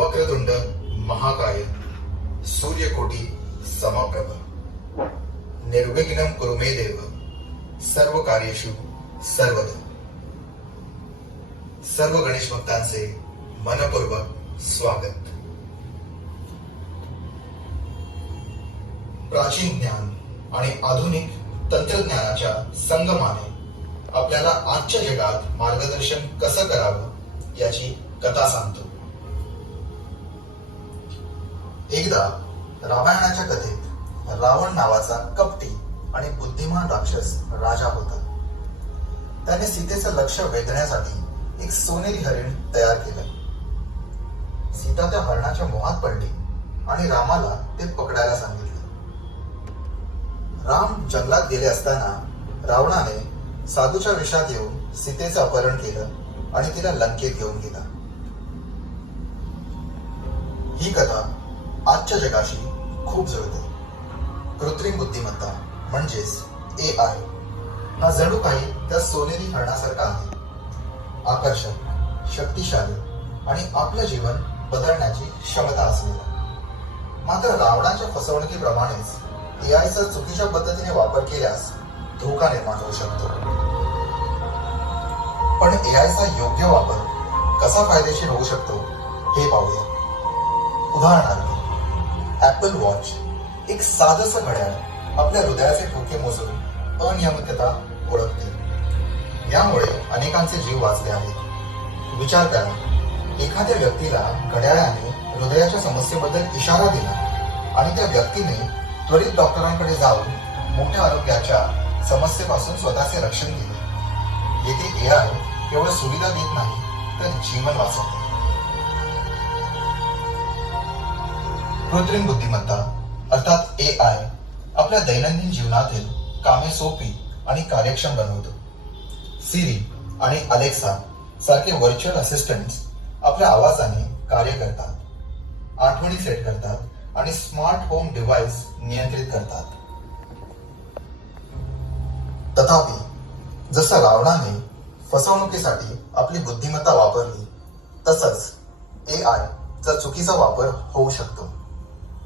वक्रतुंड महाकाय सूर्यकोटी समप्रभ निर्विघ्नं कुरु मे देव सर्व कार्येषु सर्वदा। सर्व गणेश भक्तांचे मनपूर्वक स्वागत। प्राचीन ज्ञान आणि आधुनिक तंत्रज्ञानाच्या संगमाने आपल्याला आजच्या जगात मार्गदर्शन कसं करावं याची कथा सांगतो। एकदा रामायणाच्या कथेत रावण नावाचा कपटी आणि बुद्धिमान राक्षस राजा होता। त्याने सीतेचं लक्ष वेधण्यासाठी एक सोनेरी हरिण तयार केलं। सीता त्या हरणाच्या मोहात पडली आणि रामाला ते पकडायला सांगितले। राम जंगलात गेले असताना रावणाने साधूच्या वेशात येऊन सीतेचं अपहरण केलं आणि तिला लंकेत घेऊन गेला। ही कथा आजच्या जगाशी खूप जुळते। कृत्रिम बुद्धिमत्ता म्हणजेच AI हा जणू काही त्या सोनेरी हरणासारखा आहे, आकर्षक, शक्तिशाली आणि आपलं जीवन बदलण्याची क्षमता असलेला। मात्र रावणाच्या फसवणुकीप्रमाणेच AI चा चुकीच्या पद्धतीने वापर केल्यास धोका निर्माण होऊ शकतो। पण AI चा योग्य वापर कसा फायदेशीर होऊ शकतो हे पाहूया। उदाहरणार्थ ऍपल वॉच एक साधंसं घड्याळ आपल्या हृदयाचे ठोके मोजून अनियमितता ओळखते। यामुळे अनेकांचे जीव वाचले आहेत। विचार करा, एखाद्या व्यक्तीला घड्याळाने हृदयाच्या समस्येबद्दल इशारा दिला आणि त्या व्यक्तीने त्वरित डॉक्टरांकडे जाऊन मोठ्या आरोग्याच्या समस्येपासून स्वतःचे रक्षण केले। येथे AI केवळ सुविधा देत नाही तर जीवन वाचवते। कृत्रिम बुद्धिमत्ता अर्थात AI आपल्या दैनंदिन जीवनातील कामे सोपी आणि कार्यक्षम बनवतो। सिरी आणि अलेक्सा सारखे व्हर्च्युअल असिस्टंट्स आपल्या आवाजाने कार्य करतात, आठवणी सेट करतात आणि स्मार्ट होम डिव्हाइस नियंत्रित करतात। तथापि जसं रावणाने फसवणुकीसाठी आपली बुद्धिमत्ता वापरली, तसंच AI चा चुकीचा वापर होऊ शकतो।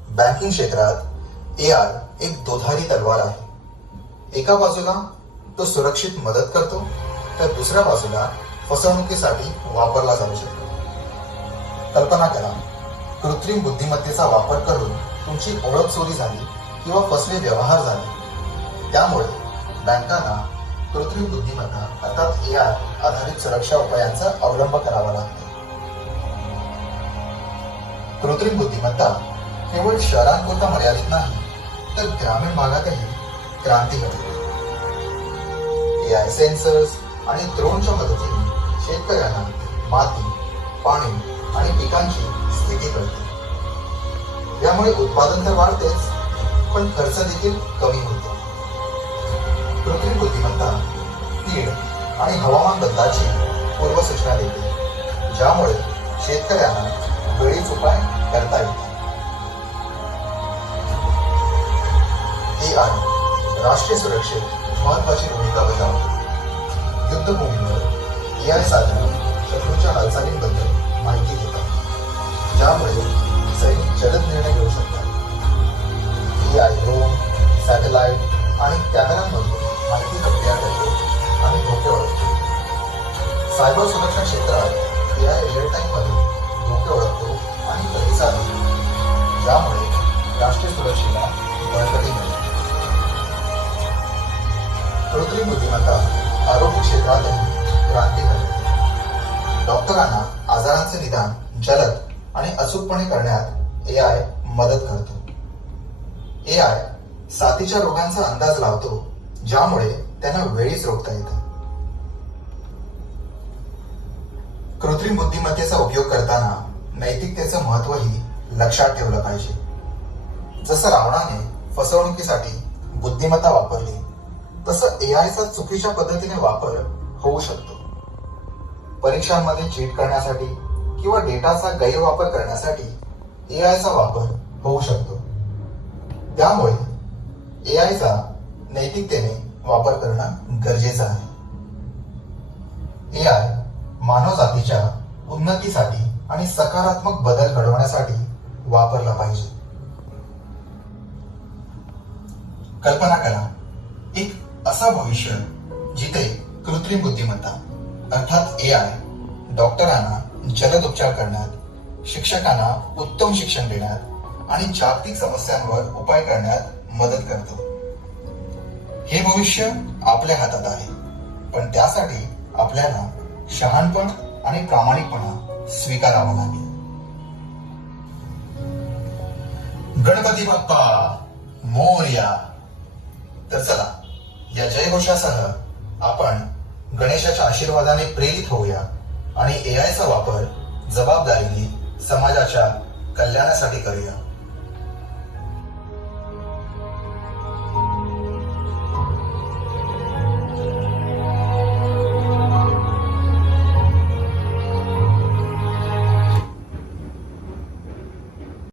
बँकिंग क्षेत्रात AI एक दोधारी तलवार आहे। एका बाजूला तो सुरक्षित मदत करतो तर दुसऱ्या बाजूला फसवणुकीसाठी वापरला जाऊ शकतो। कल्पना करा, कृत्रिम बुद्धिमत्तेचा वापर करून तुमची ओळख चोरी झाली किंवा फसवे व्यवहार झाले। त्यामुळे बँकांना कृत्रिम बुद्धिमत्ता अर्थात AI आधारित सुरक्षा उपायांचा अवलंब करावा लागतो। कृत्रिम बुद्धिमत्ता केवळ शहरांपुरता मर्यादित नाही तर ग्रामीण भागातही क्रांती घडते। AI सेन्सर्स आणि ड्रोनच्या मदतीने शेतकऱ्यांना माती, पाणी आणि पिकांची स्थिती कळते। यामुळे उत्पादन तर वाढतेच, पण खर्च देखील कमी होतो। कृत्रिम बुद्धिमत्ता कीड आणि हवामान बदलाची पूर्वसूचना देते, ज्यामुळे शेतकऱ्यांना वेळीच उपाय करता येतात। AI राष्ट्रीय सुरक्षेत महत्वाची भूमिका बजावते। युद्धभूमीवर AI साधने शत्रूच्या हालचालींबद्दल माहिती देतात, ज्यामुळे सैनिक जलद निर्णय घेऊ शकतात। AI ड्रोन, सॅटेलाइट आणि कॅमेऱ्यांमधून माहिती प्रक्रिया करते आणि धोके ओळखते। सायबर सुरक्षा क्षेत्रात AI रिअल टाइम मध्ये धोके ओळखतो आणि प्रतिसाद देतो, ज्यामुळे राष्ट्रीय सुरक्षेला बळकटी मिळते। कृत्रिम बुद्धिमत्ता आरोग्य क्षेत्रातही क्रांती करते। डॉक्टरांना आजारांचे निदान जलद आणि अचूकपणे करण्यात AI मदत करतो। AI साथीच्या रोगांचा अंदाज लावतो, ज्यामुळे त्यांना वेळीच रोखता येतं। कृत्रिम बुद्धिमत्तेचा उपयोग करताना नैतिकतेचं महत्वही लक्षात ठेवलं पाहिजे। जसं रावणाने फसवणुकीसाठी बुद्धिमत्ता वापरली, तसं AI चा चुकीच्या पद्धतीने वापर होऊ शकतो। परीक्षांमध्ये चीट करण्यासाठी किंवा डेटाचा गैरवापर करण्यासाठी AI चा वापर होऊ शकतो। त्यामुळे AI चा नैतिकतेने वापर करणं गरजेचं आहे। AI मानव जातीच्या उन्नतीसाठी आणि सकारात्मक बदल घडवण्यासाठी वापरला पाहिजे. कल्पना करा एक असं भविष्य जिथे कृत्रिम बुद्धिमत्ता अर्थात AI डॉक्टरांना जलद उपचार करण्यात, शिक्षकांना उत्तम शिक्षण देण्यात आणि जागतिक समस्यांवर उपाय करण्यात मदत करतो. हे भविष्य आपल्या हातात आहे, पण त्यासाठी आपल्याला शहाणपण आणि प्रामाणिकपणा स्वीकारावा लागेल. गणपती बाप्पा मोरया. तर चला या जयघोषासह आपण गणेशाच्या आशीर्वादाने प्रेरित होऊया आणि AI चा वापर जबाबदारीने समाजाच्या कल्याणासाठी करूया.